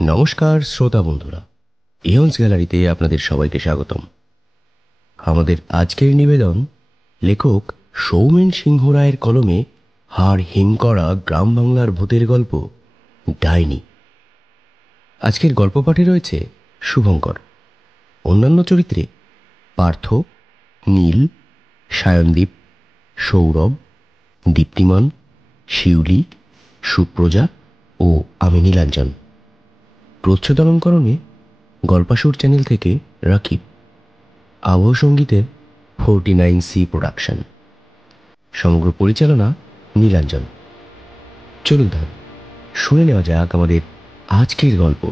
নমস্কার শ্রোতা বন্ধুরা, ইয়ন্স গ্যালারিতে আপনাদের সবাইকে স্বাগতম। আমাদের আজকের নিবেদন লেখক সৌমেন সিংহ রায়ের কলমে হাড় হিম করা গ্রাম বাংলার ভূতের গল্প ডাইনি। আজকের গল্প পাঠে রয়েছে শুভঙ্কর। অন্যান্য চরিত্রে পার্থ, নীল, সায়নদীপ, সৌরভ, দীপ্তিমান, শিউলি, সুপ্রজা ও আমি নীলাঞ্জন। প্রচ্ছদালঙ্করণে গল্পাসুর চ্যানেল থেকে রাকিব। আবহ সঙ্গীতে 49C প্রোডাকশন। সমগ্র পরিচালনা নীলাঞ্জন। চলুন তাহলে শুনে নেওয়া যাক আমাদের আজকের গল্প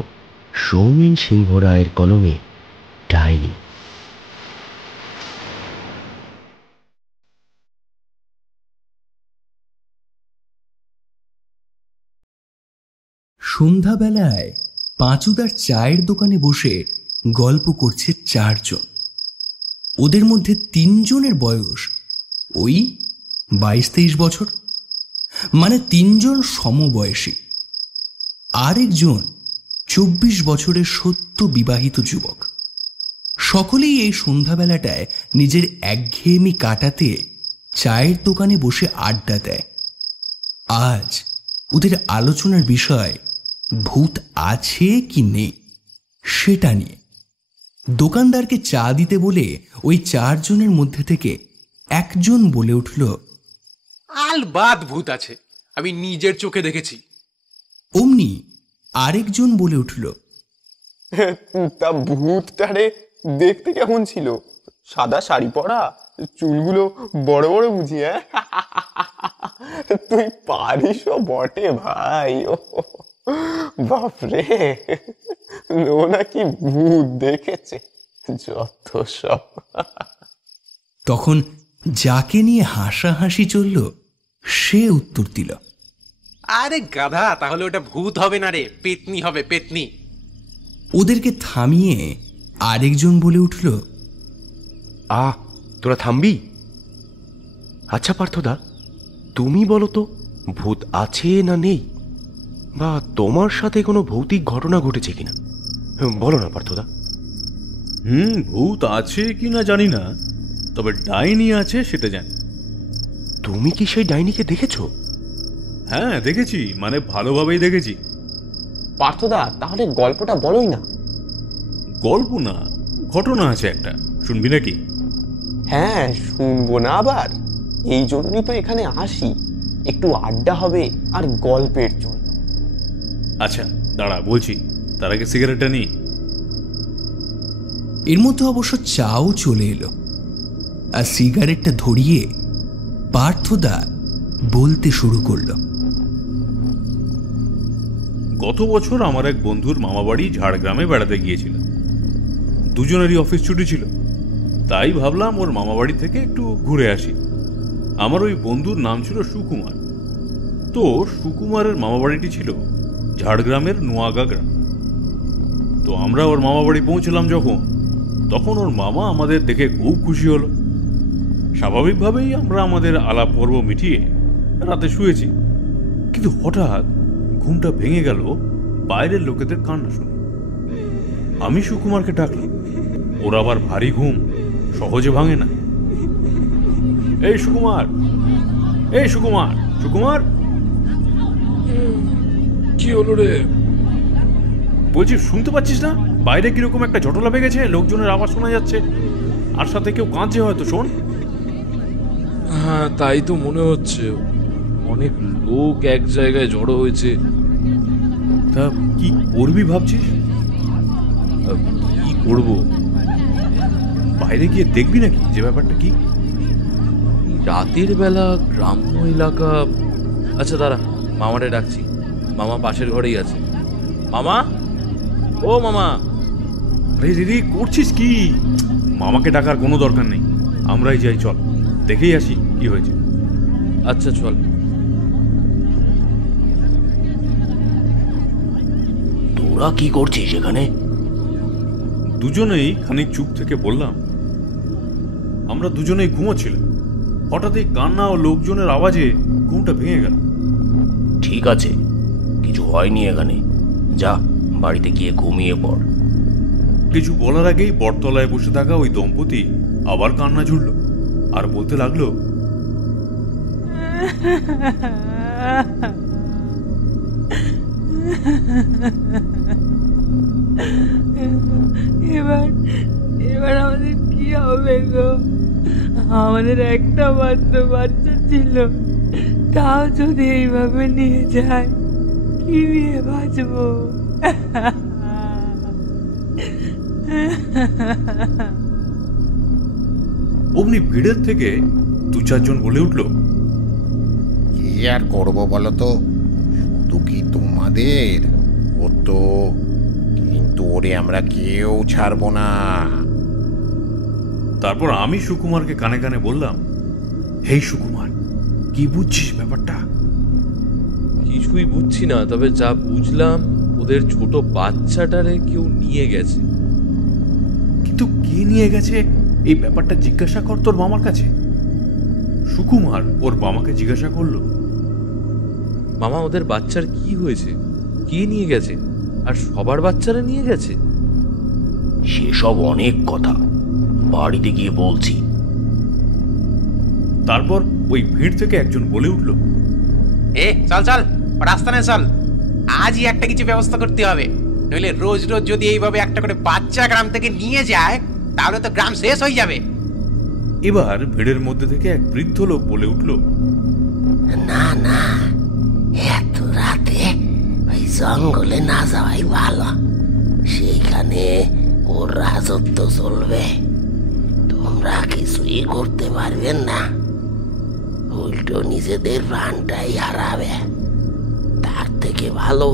সৌমেন সিংহ রায়ের কলমে ডাইনি। সন্ধ্যাবেলায় পাঁচুদার চায়ের দোকানে বসে গল্প করছে চারজন। ওদের মধ্যে তিনজনের বয়স ওই 22-23 বছর, মানে তিনজন সমবয়সী। আরেকজন 24 বছরের সদ্য বিবাহিত যুবক। সকলেই এই সন্ধ্যাবেলাটায় নিজের একঘেয়েমি কাটাতে চায়ের দোকানে বসে আড্ডা দেয়। আজ ওদের আলোচনার বিষয় ভূত আছে কি নেই সেটা নিয়ে। দোকানদারকে চা দিতে বলে ওই চারজনের মধ্যে থেকে একজন বলে উঠল, আলবাত ভূত আছে, আমি নিজের চোখে দেখেছি। অমনি আরেকজন বলে উঠল, তা ভূতটারে দেখতে কেমন ছিল? সাদা শাড়ি পরা, চুলগুলো বড় বড় বুঝি? তুই পারিসও বটে ভাই। বাপরে, ও নাকি ভূত দেখেছে, যত সব। তখন যাকে নিয়ে হাসাহাসি চলল সে উত্তর দিল, আরে গাধা, তাহলে ওটা ভূত হবে না রে, পেতনি হবে, পেতনি। ওদেরকে থামিয়ে আরেকজন বলে উঠল, তোরা থামবি? আচ্ছা পার্থদা, তুমি বলো তো, ভূত আছে না নেই, বা তোমার সাথে কোনো ভৌতিক ঘটনা ঘটেছে কিনা? বলো না পার্থদা। ভূত আছে কিনা জানি না, তবে ডাইনি আছে সেটা জানি। তুমি কি সেই ডাইনিকে দেখেছো? হ্যাঁ দেখেছি, মানে ভালোভাবেই দেখেছি। পার্থদা, তাহলে গল্পটা বলোই না। গল্প না, ঘটনা আছে একটা, শুনবি নাকি? হ্যাঁ, শুনবো না আবার? এই জন্যই তো এখানে আসি, একটু আড্ডা হবে আর গল্পের জন্য। আচ্ছা দাঁড়া বলছি, তার আগে সিগারেটটা নি। এর মধ্যে অবশ্য চাও চলে এলো, আর সিগারেটটা ধরিয়ে পার্থদা বলতে শুরু করলো, গত বছর আমার এক বন্ধুর মামাবাড়ি ঝাড়গ্রামে বেড়াতে গিয়েছিল। দুজনেরই অফিস ছুটি ছিল, তাই ভাবলাম ওর মামাবাড়ি থেকে একটু ঘুরে আসি। আমার ওই বন্ধুর নাম ছিল সুকুমার। তো সুকুমারের মামাবাড়িটি ছিল ঝাড়গ্রামের নোয়াগা গ্রাম। তো আমরা ওর মামাবাড়ি পৌঁছলাম তখন ওর মামা আমাদের দেখে খুব খুশি হলো। স্বাভাবিকভাবেই আমরা আমাদের আলাপ পর্ব মিটিয়ে রাতে শুয়েছি, কিন্তু হঠাৎ ঘুমটা ভেঙে গেল বাইরের লোকেদের কান্না শুনে। আমি সুকুমারকে ডাকলাম, ওর আবার ভারী ঘুম, সহজে ভাঙে না। এই সুকুমার, এই সুকুমার, সুকুমার! কি হলো রে? বলছি, শুনতে পাচ্ছিস না বাইরে কিরকম একটা জটলা পেয়ে লোকজনের আওয়াজ শোনা যাচ্ছে, আর সাথে কেউ কাঁদছে হয়তো, শোন। হ্যাঁ, তাই তো মনে হচ্ছে, অনেক লোক এক জায়গায় জড়ো হয়েছে। তা কি করবি ভাবছিস? কি করবো? বাইরে গিয়ে দেখবি নাকি যে ব্যাপারটা কি? রাতের বেলা গ্রাম্য এলাকা। আচ্ছা দাঁড়া, মামারে ডাকছি, মামা পাশের ঘরেই আছে। মামা, ও মামা! আরে রে, করছিস কি? মামাকে ডাকার কোনো দরকার নেই, আমরাই যাই, চল দেখেই আসি কি হয়েছে। আচ্ছা চল। তোরা কি করছিস এখানে? দুজনেই খানিক চুপ থেকে বললাম, আমরা দুজনেই ঘুমোচ্ছিলাম, হঠাৎই কান্না ও লোকজনের আওয়াজে ঘুমটা ভেঙে গেল। ঠিক আছে, কিছু হয়নি এখানে, যা বাড়িতে গিয়ে ঘুমিয়ে পড়। কিছু বলার আগেই বটতলায় বসে থাকা ওই দম্পতি আবার কান্না জুড়ল আর বলতে লাগলো, এবার এবার আমাদের কি হবে গো? আমাদের একটা মাত্র বাচ্চা ছিল, তাও যদি এইভাবে নিয়ে যায়, কি নিয়ে বাঁচবো? অমনি ভিড়ের থেকে দু চারজন বলে উঠল, কি আর করবো বলো তো, শুধু কি তোমাদের? ও তো, কিন্তু ওরে আমরা কেউ ছাড়বো না। তারপর আমি সুকুমারকে কানে কানে বললাম, হেই সুকুমার, কি বুঝছিস ব্যাপারটা? কিছুই বুঝছি না, তবে যা বুঝলাম ওদের ছোট বাচ্চাটারে কেউ নিয়ে গেছে। কিন্তু কে নিয়ে গেছে এই ব্যাপারটা জিজ্ঞাসা কর তোর মামার কাছে। সুকুমার ওর মামাকে জিজ্ঞাসা করলো, মামা, ওদের বাচ্চার কি হয়েছে? কে নিয়ে গেছে? আর সবার বাচ্চারা নিয়ে গেছে? সেসব অনেক কথা, বাড়িতে গিয়ে বলছি। তারপর ওই ভিড় থেকে একজন বলে উঠল, চল চল, রাস্তা নেই, চল, আজই একটা কিছু ব্যবস্থা করতে হবে, নইলে রোজ রোজ যদি এইভাবে একটা করে বাচ্চা গ্রাম থেকে নিয়ে যায়, তাহলে তো গ্রাম শেষ হয়ে যাবে। এবার ভিড়ের মধ্যে থেকে এক বৃদ্ধ লোক বলে উঠল, না না, এত রাতে ওই জঙ্গলে না যাওয়াই ভালো, সেইখানে ওর রাজত্ব চলবে, তোমরা কিছুই করতে পারবেন না, উল্টো নিজেদের প্রাণটাই হারাবে। তার থেকে ভালো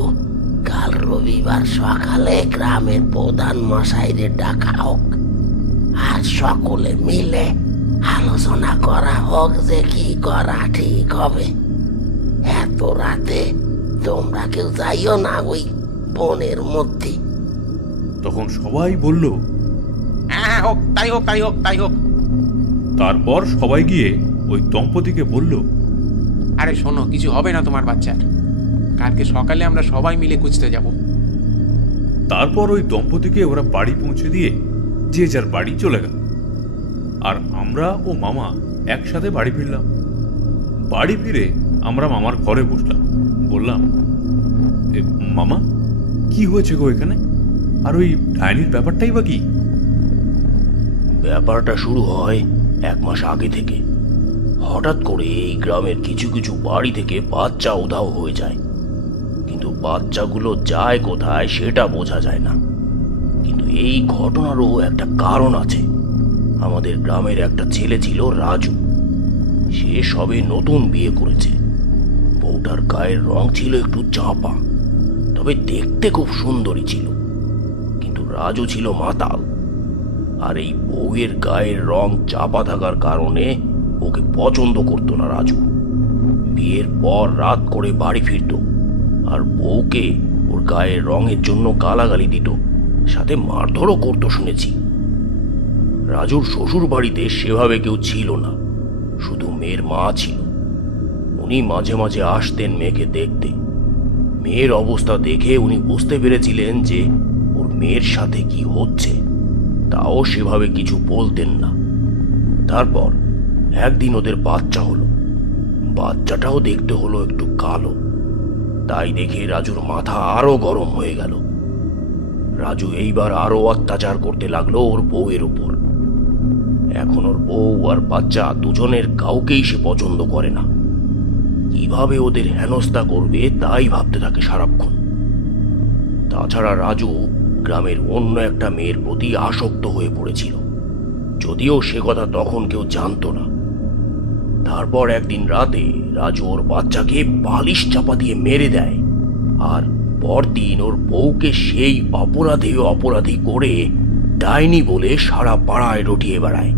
কাল রবিবার সকালে গ্রামের প্রধান মশাইরে ডাকা হোক, আর সকলে মিলে আলোচনা করা হোক যে কি করা ঠিক হবে। এত রাতে তোমরা কেউ যাইও না ওই বনের মধ্যে। তখন সবাই বলল, হ্যাঁ, হোক, তাই হোক, তাই হোক, তাই হোক। তারপর সবাই গিয়ে ওই দম্পতিকে বলল, আরে শোনো, কিছু হবে না তোমার বাচ্চার, কালকে সকালে আমরা সবাই মিলে খুঁজতে যাব। তারপর ওই দম্পতিকে ওরা বাড়ি পৌঁছে দিয়ে যে যার বাড়ি চলে গেল, আর আমরা ও মামা একসাথে বাড়ি ফিরলাম। বাড়ি ফিরে আমরা মামার ঘরে বসলাম, বললাম, মামা, কি হয়েছে গো এখানে? আর ওই ডাইনির ব্যাপারটাই বা কি? ব্যাপারটা শুরু হয় 1 মাস আগে থেকে। হঠাৎ করে এই গ্রামের কিছু কিছু বাড়ি থেকে বাচ্চা উধাও হয়ে যায়, কিন্তু বাচ্চাগুলো যায় কোথায় সেটা বোঝা যায় না। কিন্তু এই ঘটনারও একটা কারণ আছে। আমাদের গ্রামের একটা ছেলে ছিল রাজু, সে সবে নতুন বিয়ে করেছে। বউটার গায়ের রং ছিল একটু চাপা, তবে দেখতে খুব সুন্দরী ছিল। কিন্তু রাজু ছিল মাতাল, আর এই বউয়ের গায়ের রং চাপা থাকার কারণে ওকে পছন্দ করতো না রাজু। বিয়ের পর রাত করে বাড়ি ফিরত, আর বউকে ওর গায়ের রঙের জন্য গালাগালি দিত, সাথে মারধরও করতো শুনেছি। রাজুর শ্বশুর বাড়িতে সেভাবে কেউ ছিল না, শুধু মেয়ের মা ছিল। উনি মাঝে মাঝে আসতেন মেয়েকে দেখতে। মেয়ের অবস্থা দেখে উনি বুঝতে পেরেছিলেন যে ওর মেয়ের সাথে কি হচ্ছে, তাও সেভাবে কিছু বলতেন না। তারপর একদিন ওদের বাচ্চা হলো। বাচ্চাটাও দেখতে হলো একটু কালো। তাই দেখে রাজুর মাথা আরো গরম হয়ে গেল। রাজু এইবার আরো অত্যাচার করতে লাগলো ওর বউয়ের উপর। এখন ওর বউ আর বাচ্চা দুজনের কাউকেই সে পছন্দ করে না। কিভাবে ওদের হেনস্থা করবে তাই ভাবতে থাকে সারাক্ষণ। তাছাড়া রাজু গ্রামের অন্য একটা মেয়ের প্রতি আসক্ত হয়ে পড়েছিল, যদিও সে কথা তখন কেউ জানতো না। তারপর একদিন রাতে রাজু ওর বাচ্চাকে বালিশ চাপা দিয়ে মেরে দেয়, আর পরদিন ওর বউকে সেই অপরাধী করে ডাইনি বলে সারা পাড়ায় রটিয়ে বেড়ায়।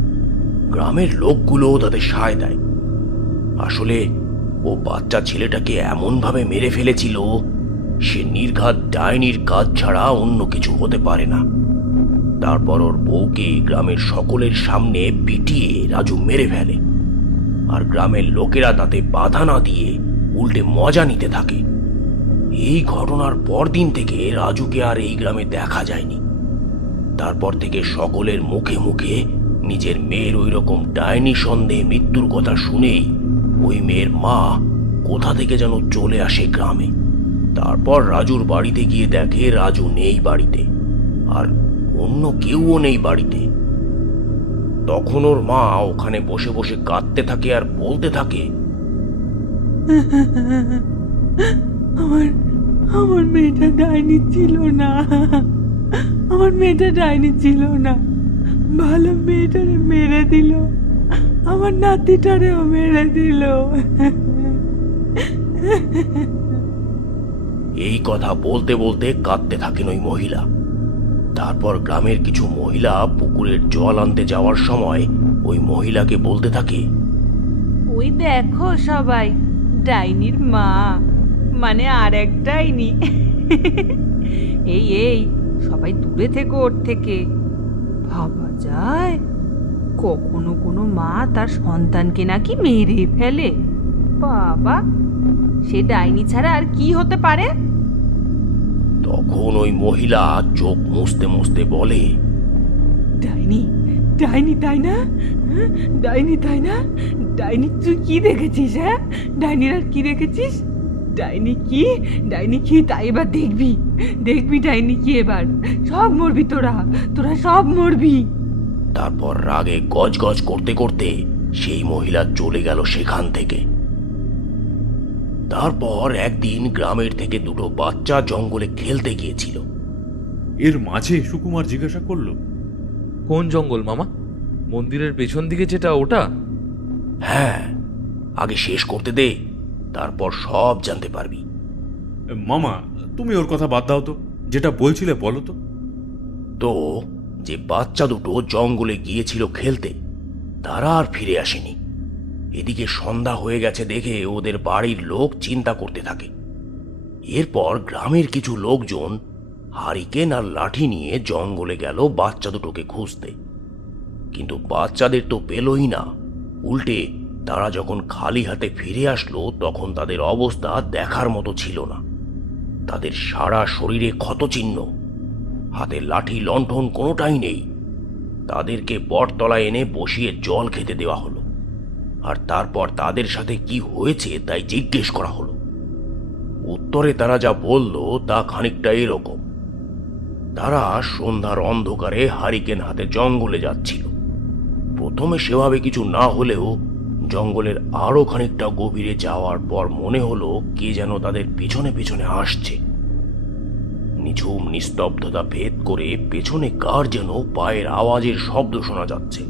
গ্রামের লোকগুলো তাদের সায় দেয়। আসলে ও বাচ্চা ছেলেটাকে এমনভাবে মেরে ফেলেছিল, সে নির্ঘাত ডাইনির কাজ ছাড়া অন্য কিছু হতে পারে না। তারপর ওর বউকে গ্রামের সকলের সামনে পিটিয়ে রাজু মেরে ফেলে, আর গ্রামের লোকেরা তাতে বাধা না দিয়ে উল্টে মজা নিতে থাকে। এই ঘটনার পরদিন থেকে রাজুকে আর এই গ্রামে দেখা যায়নি। তারপর থেকে সকলের মুখে মুখে নিজের মেয়ের ওই রকম ডাইনি সন্দেহে মৃত্যুর কথা শুনেই ওই মেয়ের মা কোথা থেকে যেন চলে আসে গ্রামে। তারপর রাজুর বাড়িতে গিয়ে দেখে রাজু নেই বাড়িতে, আর অন্য কেউও নেই বাড়িতে। তখন ওর মা ওখানে বসে বসে কাঁদতে থাকে আর বলতে থাকে, আমার মেয়েটা ডাইনি ছিল না, আমার মেয়েটা ডাইনি ছিল না। ভালো মেয়েটারে মেরে দিল, আমার নাতিটারেও মেরে দিল। এই কথা বলতে বলতে কাঁদতে থাকেন ওই মহিলা। তারপর গ্রামের কিছু মহিলা পুকুরের জল আনতে যাওয়ার সময় ওই মহিলাকে বলতে থাকে, ওই দেখো সবাই, ডাইনির মা, মানে আর এক ডাইনি। এই এই সবাই দূরে থেকো ওর থেকে। ভাবা যায় কখনো কোনো মা তার সন্তানকে নাকি মেরে ফেলে। বাবা, সে ডাইনি ছাড়া আর কি হতে পারে? তখন ওই মহিলা চোখ মুছতে মুছতে বলে, ডাইনি, ডাইনি তাই না? ডাইনি তাই না? ডাইনি তুই কি দেখেছিস? হ্যাঁ, ডাইনির আর কি দেখেছিস? ডাইনি কি, ডাইনি কি তাই এবার দেখবি, দেখবি ডাইনি কি এবার। সব মরবি তোরা, তোরা সব মরবি। তারপর রাগে গজগজ করতে করতে সেই মহিলা চলে গেল সেখান থেকে। তারপর একদিন গ্রামের থেকে দুটো বাচ্চা জঙ্গলে খেলতে গিয়েছিল। এর মাঝে সুকুমার জিজ্ঞাসা করলো, কোন জঙ্গল মামা? মন্দিরের পেছন দিকে যেটা, ওটা? হ্যাঁ, আগে শেষ করতে দে, তারপর সব জানতে পারবি। মামা তুমি ওর কথা বাদ দাও তো, যেটা বলছিলে বলো তো। তো যে বাচ্চা দুটো জঙ্গলে গিয়েছিল খেলতে, তারা আর ফিরে আসেনি। এদিকে সন্ধ্যা হয়ে গেছে দেখে ওদের বাড়ির লোক চিন্তা করতে থাকে। এরপর গ্রামের কিছু লোকজন হারিকেন আর লাঠি নিয়ে জঙ্গলে গেল বাচ্চা দুটোকে খুঁজতে, কিন্তু বাচ্চাদের তো পেলই না। উল্টে তারা যখন খালি হাতে ফিরে আসলো তখন তাদের অবস্থা দেখার মতো ছিল না। তাদের সারা শরীরে ক্ষতচিহ্ন, হাতে লাঠি লণ্ঠন কোনোটাই নেই। তাদেরকে বটতলায় এনে বসিয়ে জল খেতে দেওয়া হলো, আর তারপর তাদের সাথে কি হয়েছে তাই জিজ্ঞেস করা হলো। উত্তরে তারা যা বলল তা খানিকটা এরকম। তারা সন্ধ্যার অন্ধকারে হারিকেন হাতে জঙ্গলে যাচ্ছিল। প্রথমে সেভাবে কিছু না হলেও জঙ্গলের আরো খানিকটা গভীরে যাওয়ার পর মনে হলো কে যেন তাদের পিছনে পিছনে আসছে। নিঝুম নিস্তব্ধতা ভেদ করে পেছনে কার যেন পায়ের আওয়াজের শব্দ শোনা যাচ্ছে,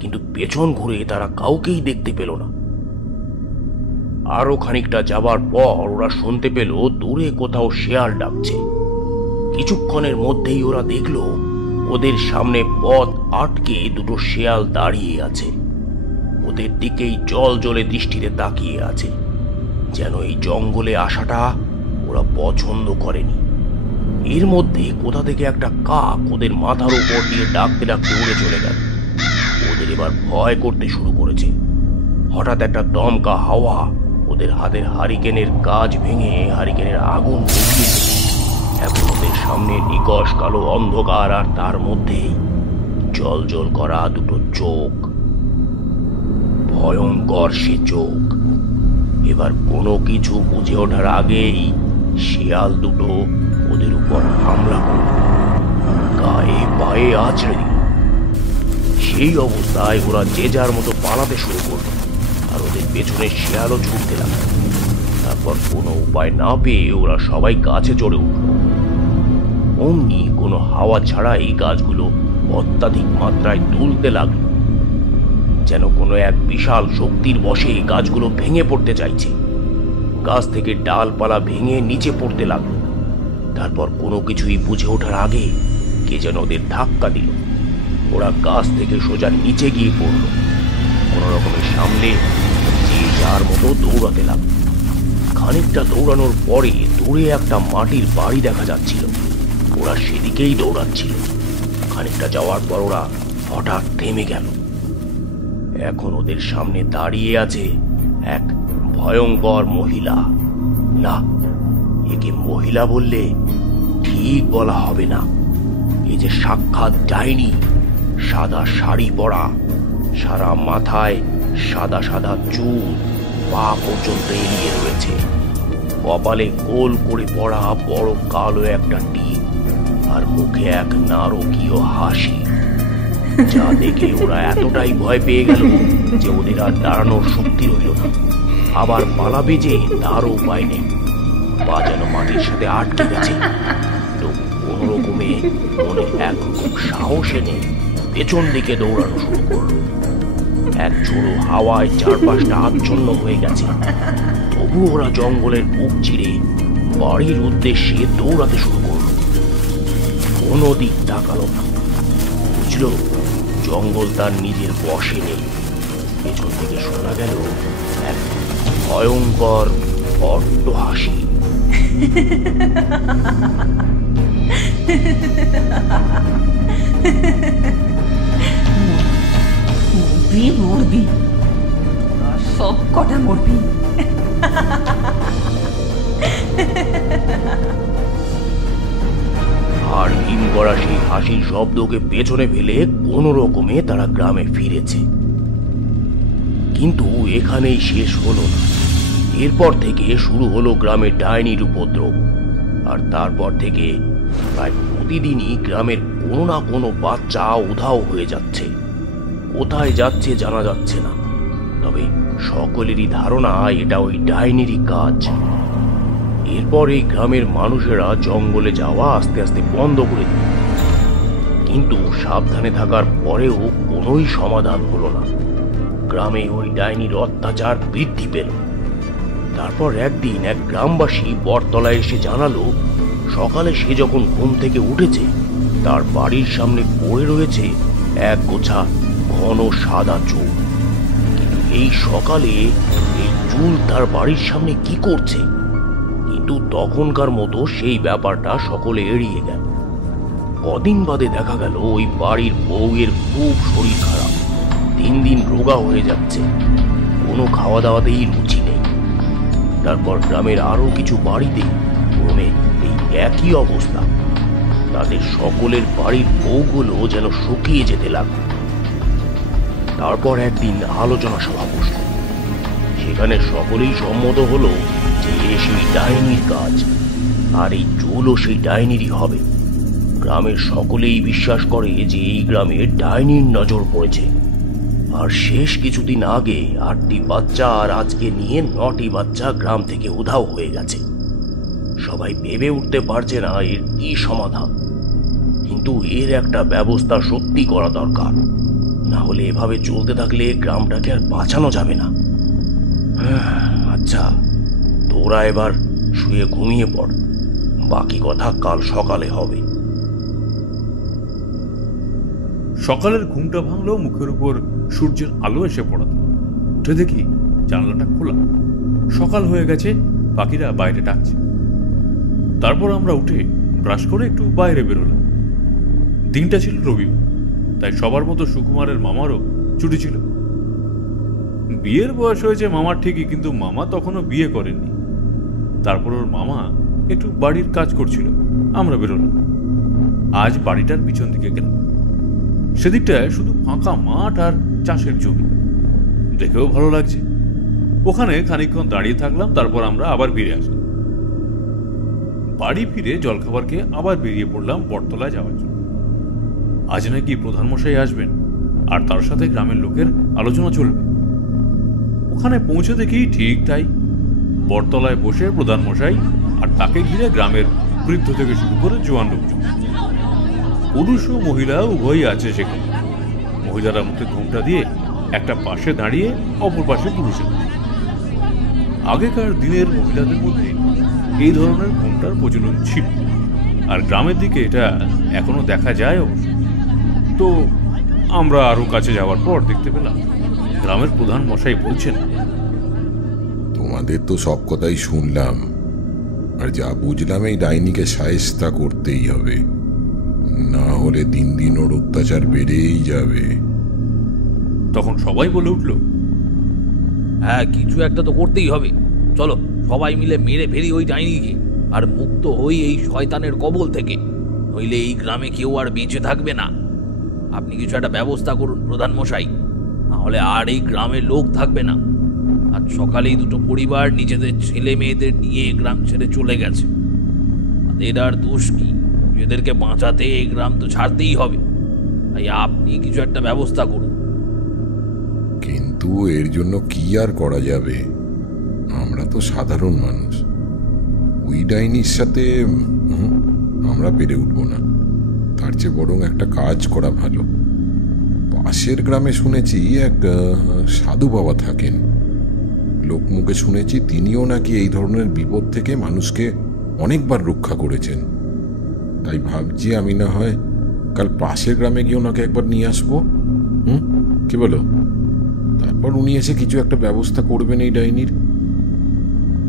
কিন্তু পেছন ঘুরে তারা কাউকেই দেখতে পেল না। আরো খানিকটা যাবার পর ওরা শুনতে পেল দূরে কোথাও শেয়াল ডাকছে। কিছুক্ষণের মধ্যেই ওরা দেখল ওদের সামনে পথ আটকে দুটো শেয়াল দাঁড়িয়ে আছে। ওদের দিকেই জল জলে দৃষ্টিতে তাকিয়ে আছে, যেন এই জঙ্গলে আসাটা ওরা পছন্দ করেনি। এর মধ্যে কোথা থেকে একটা কাক ওদের মাথার উপর দিয়ে ডাকতে ডাকতে উড়ে চলে গেল। ওদের এবার ভয় করতে শুরু করেছে। হঠাৎ একটা দমকা হাওয়া ওদের হাতের হারিকেনের কাজ ভেঙে হারিকেনের আগুন নিভিয়ে দিল। এখন ওদের সামনে নিকষ কালো অন্ধকার, আর তার মধ্যেই জল জল করা দুটো চোখ। ভয়ঙ্কর সে চোখ। এবার কোনো কিছু বুঝে ওঠার আগেই শিয়াল দুটো ওদের উপর হামলা করল, গায়ে পায়ে আছড়ে দিল। সেই অবস্থায় ওরা যে যার মতো পালাতে শুরু করল, আর ওদের পেছনে শিয়ালও ছুটতে লাগলো। তারপর কোনো উপায় না পেয়ে ওরা সবাই গাছে চড়ে উঠল। অমনি কোনো হাওয়া ছাড়া এই গাছগুলো অত্যাধিক মাত্রায় দুলতে লাগলো, যেন কোনো এক বিশাল শক্তির বশে গাছগুলো ভেঙে পড়তে চাইছে। গাছ থেকে ডালপালা ভেঙে নিচে পড়তে লাগলো। তারপর কোনো কিছুই বুঝে ওঠার আগে কে যেন ওদের ধাক্কা দিল। ওরা গাছ থেকে সোজা নিচে গিয়ে পড়ল। কোনো রকমের সামনে যে যার মতো দৌড়াতে লাগলো। খানিকটা দৌড়ানোর পরে দূরে একটা মাটির বাড়ি দেখা যাচ্ছিল। ওরা সেদিকেই দৌড়াচ্ছিল। খানিকটা যাওয়ার পর ওরা হঠাৎ থেমে গেল। এখন ওদের সামনে দাঁড়িয়ে আছে এক ভয়ঙ্কর মহিলা। না, একে মহিলা বললে ঠিক বলা হবে না। এই যে সাক্ষাৎ ডাইনি, সাদা শাড়ি পরা, সারা মাথায় সাদা সাদা চুল, পা পর্যন্ত এড়িয়ে রয়েছে, কপালে গোল করে পড়া বড় কালো একটা টিপ, আর মুখে এক নারকীয় হাসি, যা দেখে ওরা এতটাই ভয় পেয়ে গেল যে ওদের আর দাঁড়ানোর শক্তি রইল না। আবার পালাবে যে তারও উপায় নেই, পা যেন মাটির সাথে আটকে গেছে। তবু কোনো রকমে মনে একরকম সাহস এনে পেছন দিকে দৌড়ানো শুরু করলো। এক ঝোড়ো হাওয়ায় চারপাশটা আচ্ছন্ন হয়ে গেছে, তবু ওরা জঙ্গলের বুক চিরে বাড়ির উদ্দেশ্যে দৌড়াতে শুরু করলো। কোনো দিক তাকালো না, বুঝলো জঙ্গল তার নিজের বশে নেই। পেছন থেকে শোনা গেল এক ভয়ঙ্কর অট্ট হাসি। মরবি, সব কটা মরবি। আর হিম করা সেই হাসির শব্দকে পেছনে ফেলে কোনো রকমে তারা গ্রামে ফিরেছে। কিন্তু এখানেই শেষ হলো না। এরপর থেকে শুরু হলো গ্রামে ডাইনির উপদ্রব। আর তারপর থেকে প্রায় প্রতিদিনই গ্রামের কোনো না কোনো বাচ্চা উধাও হয়ে যাচ্ছে। কোথায় যাচ্ছে জানা যাচ্ছে না, তবে সকলেরই ধারণা এটা ওই ডাইনিরই কাজ। এরপর এই গ্রামের মানুষেরা জঙ্গলে যাওয়া আস্তে আস্তে বন্ধ করে দিল, কিন্তু সাবধানে থাকার পরেও কোনোই সমাধান হলো না। গ্রামে ওই ডাইনির অত্যাচার বৃদ্ধি পেল। তারপর একদিন এক গ্রামবাসী বটতলায় এসে জানালো, সকালে সে যখন ঘুম থেকে উঠেছে তার বাড়ির সামনে পড়ে রয়েছে এক গোছা ঘন সাদা চুল। কিন্তু এই সকালে এই চুল তার বাড়ির সামনে কি করছে? কিন্তু তখনকার মতো সেই ব্যাপারটা সকলে এড়িয়ে গেল। কদিন বাদে দেখা গেল ওই বাড়ির বউয়ের খুব শরীর খারাপ, দিন দিন রোগা হয়ে যাচ্ছে, কোনো খাওয়া দাওয়াতেই রুচি নেই। তারপর গ্রামের আরো কিছু বাড়িতে ক্রমে এই একই অবস্থা। তাদের সকলের বাড়ির বউগুলো যেন শুকিয়ে যেতে লাগলো। তারপর একদিন আলোচনা সভা বসল। সেখানে সকলেই সম্মত হলো যে সেই ডাইনির কাজ, আর এই চুলও সেই ডাইনিরই হবে। গ্রামের সকলেই বিশ্বাস করে যে এই গ্রামে ডাইনির নজর পড়েছে। আর শেষ কিছুদিন আগে 8টি বাচ্চা আর আজকে নিয়ে 9টি বাচ্চা গ্রাম থেকে উধাও হয়ে গেছে। সবাই ভেবে উঠতে পারছে না এর কি সমাধান, কিন্তু এর একটা ব্যবস্থা সত্যি করা দরকার। না হলে এভাবে চলতে থাকলে গ্রামটাকে আর বাঁচানো যাবে না। আচ্ছা, তোরা এবার শুয়ে ঘুমিয়ে পড়, বাকি কথা কাল সকালে হবে। সকালের ঘুমটা ভাঙলেও মুখের উপর সূর্যের আলো এসে পড়াতো। উঠে দেখি জানলাটা খোলা, সকাল হয়ে গেছে, পাখিরা বাইরে ডাকছে। তারপর আমরা উঠে ব্রাশ করে একটু বাইরে বেরোলাম। দিনটা ছিল রবিবার, তাই সবার মতো সুকুমারের মামারও ছুটি ছিল। বিয়ের বয়স হয়েছে মামার ঠিকই, কিন্তু মামা তখনও বিয়ে করেননি। তারপর ওর মামা একটু বাড়ির কাজ করছিল, আমরা বেরোলাম। আজ বাড়িটার পিছন দিকে গেলাম। সেদিকটায় শুধু ফাঁকা মাঠ আর চাষের জমি, দেখেও ভালো লাগছে। ওখানে খানিকক্ষণ দাঁড়িয়ে থাকলাম, তারপর আমরা আবার ফিরে আসলাম। বাড়ি ফিরে জলখাবার খেয়ে আবার বেরিয়ে পড়লাম বটতলায় যাওয়ার জন্য। আজ নাকি প্রধানমশাই আসবেন, আর তার সাথে গ্রামের লোকের আলোচনা চলবে। ওখানে পৌঁছে দেখি ঠিক তাই, বটতলায় বসে প্রধানমশাই আর তাকে ঘিরে গ্রামের বৃদ্ধ থেকে শুরু করে জোয়ান লোকজন। পুরুষ ও মহিলা উভয়ই আছে সেখানে। মহিলারা মুখে ঘোমটা দিয়ে একটা পাশে দাঁড়িয়ে, অপর পাশে পুরুষের। আগেকার দিনের মহিলাদের মধ্যে এই ধরনের ঘোমটার প্রচলন ছিল, আর গ্রামের দিকে এটা এখনো দেখা যায় অবশ্য। তো আমরা আরো কাছে যাওয়ার পর দেখতে পেলাম গ্রামের প্রধান মশাই বলছেন, তোমাদের তো সব কথাই শুনলাম, আর যা বুঝলাম এই ডাইনিকে শায়েস্তা করতেই হবে, না হলে দিন দিন ওর অত্যাচার বেড়েই যাবে। তখন সবাই বলে উঠল, হ্যাঁ, কিছু একটা তো করতেই হবে। চলো সবাই মিলে মেরে ফেলি ওই ডাইনিকে, আর মুক্ত হই এই শয়তানের কবল থেকে, নইলে এই গ্রামে কেউ আর বেঁচে থাকবে না। আপনি কিছু একটা ব্যবস্থা করুন প্রধান মশাই, নাহলে আর এই গ্রামের লোক থাকবে না। আজ সকালেই দুটো পরিবার নিজেদের ছেলে মেয়েদের নিয়ে গ্রাম ছেড়ে চলে গেছে। তাদের আর দোষ কি? এদেরকে বাঁচাতে এই গ্রাম তো ছাড়তেই হবে। তাই আপনি কিছু একটা ব্যবস্থা করুন। কিন্তু এর জন্য কি আর করা যাবে? আমরা তো সাধারণ মানুষ, ওই ডাইনির সাথে আমরা পেরে উঠব না। তার চেয়ে বরং একটা কাজ করা ভালো। পাশের গ্রামে শুনেছি এক সাধু বাবা থাকেন। লোকমুখে শুনেছি তিনিও নাকি এই ধরনের বিপদ থেকে মানুষকে অনেকবার রক্ষা করেছেন। তাই ভাবছি আমি না হয় কাল পাশের গ্রামে গিয়ে ওনাকে একবার নিয়ে আসবো। কি বলো? তারপর উনি এসে কিছু একটা ব্যবস্থা করবেন এই ডাইনির।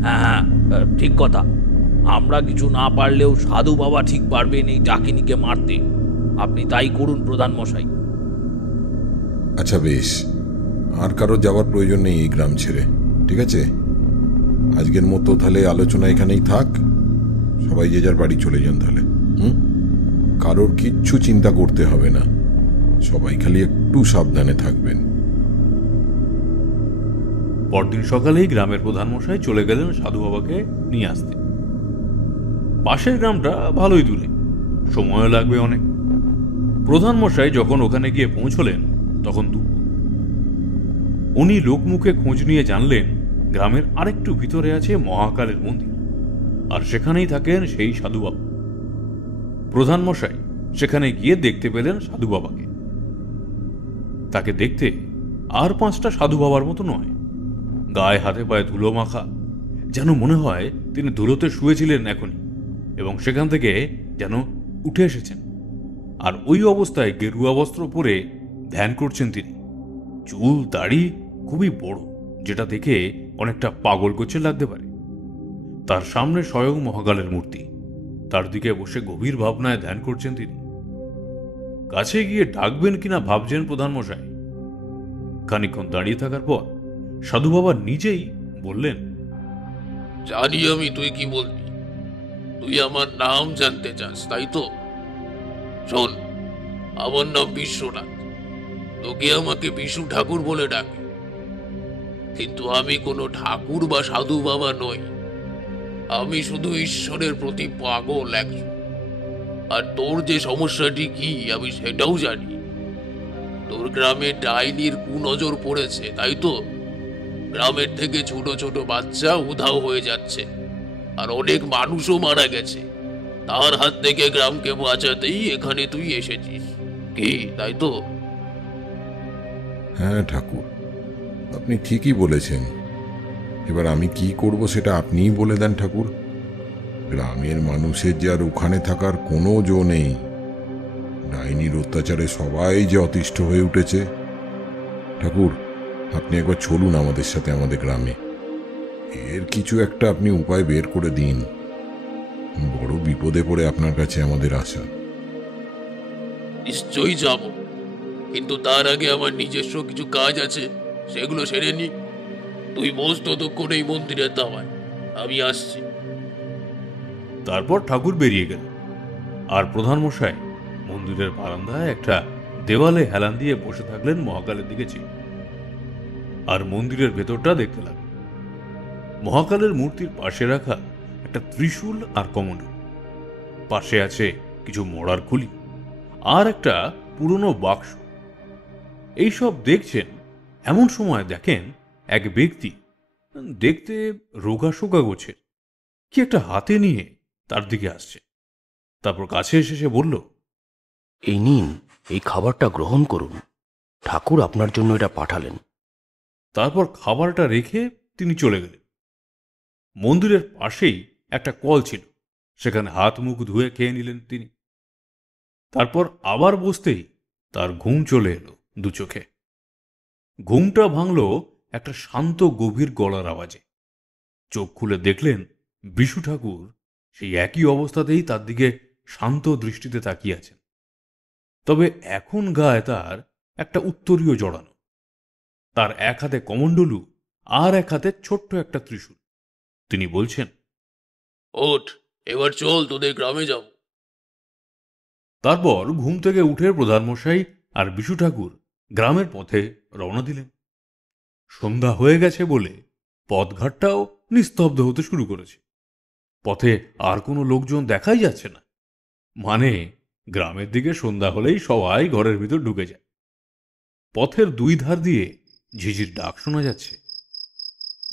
হ্যাঁ, ঠিক কথা। আমরা কিছু না পারলেও সাধু বাবা ঠিক পারবেন এই ডাকিনীকে মারতে। আপনি তাই করুন প্রধান মশাই। আচ্ছা বেশ, আর কারো যাওয়ার প্রয়োজন নেই এই গ্রাম ছেড়ে, ঠিক আছে? আজকের মতো তাহলে আলোচনা এখানেই থাক। সবাই যে যার বাড়ি চলে যান তাহলে। কারোর কিচ্ছু চিন্তা করতে হবে না, সবাই খালি একটু সাবধানে থাকবেন। পরদিন সকালেই গ্রামের প্রধান মশাই চলে গেলেন সাধু বাবাকে নিয়ে আসতে। পাশের গ্রামটা ভালোই দূরে, সময়ও লাগবে অনেক। প্রধান মশাই যখন ওখানে গিয়ে পৌঁছলেন তখন দুপুর। উনি লোকমুখে খোঁজ নিয়ে জানলেন গ্রামের আরেকটু ভিতরে আছে মহাকালের মন্দির, আর সেখানেই থাকেন সেই সাধু বাবা। প্রধান মশাই সেখানে গিয়ে দেখতে পেলেন সাধু বাবাকে। তাকে দেখতে আর 5টা সাধু বাবার মতো নয়, গায়ে হাতে পায়ে ধুলো মাখা, যেন মনে হয় তিনি ধুলোতে শুয়েছিলেন এখনই এবং সেখান থেকে যেন উঠে এসেছেন। আর ওই অবস্থায় গেরুয়া বস্ত্র পরে ধ্যান করছেন তিনি। চুল দাড়ি খুবই বড়, যেটা দেখে অনেকটা পাগল গোছের লাগতে পারে। তার সামনে স্বয়ং মহাকালের মূর্তি, তার দিকে বসে গভীর ভাবনায় ধ্যান করছেন তিনি। কাছে গিয়ে ডাকবেন কিনা ভাবছেন প্রধান মশাই। খানিকক্ষণ দাঁড়িয়ে থাকার পর সাধু বাবা নিজেই বললেন, জানি আমি তুই কি বলবি। তুই আমার নাম জানতে চাস, তাই তো? শোন, আমার নাম বিশ্বনাথ। তোকে আমাকে বিশু ঠাকুর বলে ডাকে, কিন্তু আমি কোনো ঠাকুর বা সাধু বাবা নই। আমি শুধু ঈশ্বরের প্রতি পাগল একজন। আর তোর যে সমস্যাটি কি আমি সেটাও জানি। তোর গ্রামে ডাইনির কুনজর পড়েছে, তাই তো? গ্রামের থেকে ছোট ছোট বাচ্চা উধাও হয়ে যাচ্ছে, আর অনেক মানুষও মারা গেছে। তার হাত থেকে গ্রামকে বাঁচাতেই এখানে তুই এসেছিস, কি তাই তো? হ্যাঁ ঠাকুর, আপনি ঠিকই বলেছেন। এবার আমি কি করব সেটা আপনিই বলে দেন ঠাকুর। গ্রামের মানুষের যে আর ওখানে থাকার কোনো জো নেই। ডাইনির অত্যাচারে সবাই যে অতিষ্ঠ হয়ে উঠেছে। ঠাকুর, আপনি একবার চলুন আমাদের সাথে আমাদের গ্রামে। এর কিছু একটা আপনি উপায় বের করে দিন। বড় বিপদে পড়ে আপনার কাছে আমাদের আসা। নিশ্চয়ই যাব, কিন্তু তার আগে আমার নিজস্ব কিছু কাজ আছে, সেগুলো সেরে নি। তুই বস ততক্ষণ এই মন্দিরের দাওয়ায়, আমি আসছি। তারপর ঠাকুর বেরিয়ে গেল, আর প্রধান মশাই মন্দিরের বারান্দায় একটা দেওয়ালে হেলান দিয়ে বসে থাকলেন মহাকালের দিকে চেয়ে, আর মন্দিরের ভেতরটা দেখতে লাগলেন। মহাকালের মূর্তির পাশে রাখা একটা ত্রিশূল আর কমণ্ডল, পাশে আছে কিছু মরার খুলি আর একটা পুরনো বাক্স। এইসব দেখছেন, এমন সময় দেখেন এক ব্যক্তি দেখতে রোগাশোকা গোছের কি একটা হাতে নিয়ে তার দিকে আসছে। তারপর কাছে এসে সে বলল, এই নিন, এই খাবারটা গ্রহণ করুন। ঠাকুর আপনার জন্য এটা পাঠালেন। তারপর খাবারটা রেখে তিনি চলে গেলেন। মন্দিরের পাশেই একটা কল ছিল, সেখানে হাত মুখ ধুয়ে খেয়ে নিলেন তিনি। তারপর আবার বসতেই তার ঘুম চলে এলো দু চোখে। ঘুমটা ভাঙল একটা শান্ত গভীর গলার আওয়াজে। চোখ খুলে দেখলেন বিশু ঠাকুর সেই একই অবস্থাতেই তার দিকে শান্ত দৃষ্টিতে তাকিয়ে আছেন। তবে এখন গায়ে তার একটা উত্তরীয় জড়ানো, তার এক হাতে কমণ্ডলু আর এক হাতে ছোট্ট একটা ত্রিশূল। তিনি বলছেন, ওঠ, এবার চল, তোদের গ্রামে যাব। তারপর ঘুম থেকে উঠে প্রধানমশাই আর বিশু ঠাকুর গ্রামের পথে রওনা দিলেন। সন্ধ্যা হয়ে গেছে বলে পথঘাটটাও নিস্তব্ধ হতে শুরু করেছে। পথে আর কোনো লোকজন দেখাই যাচ্ছে না। মানে গ্রামের দিকে সন্ধ্যা হলেই সবাই ঘরের ভিতর ঢুকে যায়। পথের দুই ধার দিয়ে ঝিঝির ডাক শোনা যাচ্ছে।